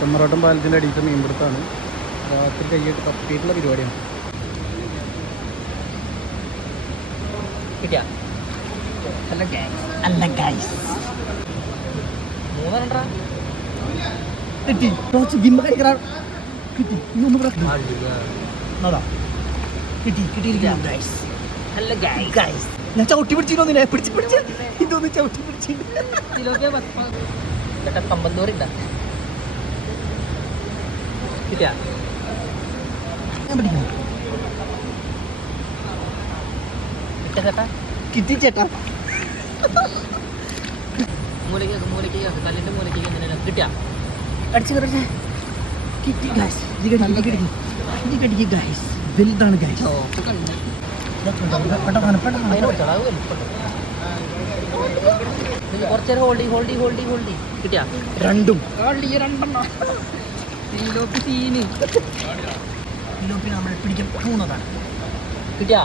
ചെമ്മറോട്ടം പാലത്തിൻ്റെ അടിയിലത്തെ മീൻപിടുത്താണ്. രാത്രി കൈയിട്ട് തപ്പിയിട്ടുള്ള പരിപാടിയാണ്. കിട്ടിയാ അല്ല ഗൈസ് മൂന്നെണ്ണ കിട്ടി ടോച്ച് ഗിമ്മ കഴിക്കാ കിട്ടി ഇന്നൊന്നും കിട്ടി കിട്ടിയിരിക്കുന്നു ഗൈസ്. അല്ല ഗൈസ് ഞാൻ ചവിട്ടി പിടിച്ചിരുന്നോന്നില്ല പിടിച്ച് ഇതൊന്നും ചവിട്ടി പിടിച്ചിട്ട് ചേട്ടാ കമ്പന്തോറിണ്ട കിട്ടിയാ ചേട്ടാ കിട്ടി ചേട്ടാ മൂലയ്ക്ക് കല്ലിൻ്റെ മൂലയ്ക്ക് എങ്ങനെയല്ല കിട്ടിയാ അടിച്ചു കിടച്ചേ കിട്ടി ഗൈസ്. ഇത് കടിക്ക് ഗൈസ് വലുതാണ് ഗൈസ്. കുറച്ചേരം ഹോൾഡി കിട്ടിയാ രണ്ടും നമ്മൾ പിടിക്കാൻ പോകുന്നതാണ്. കിട്ടിയാ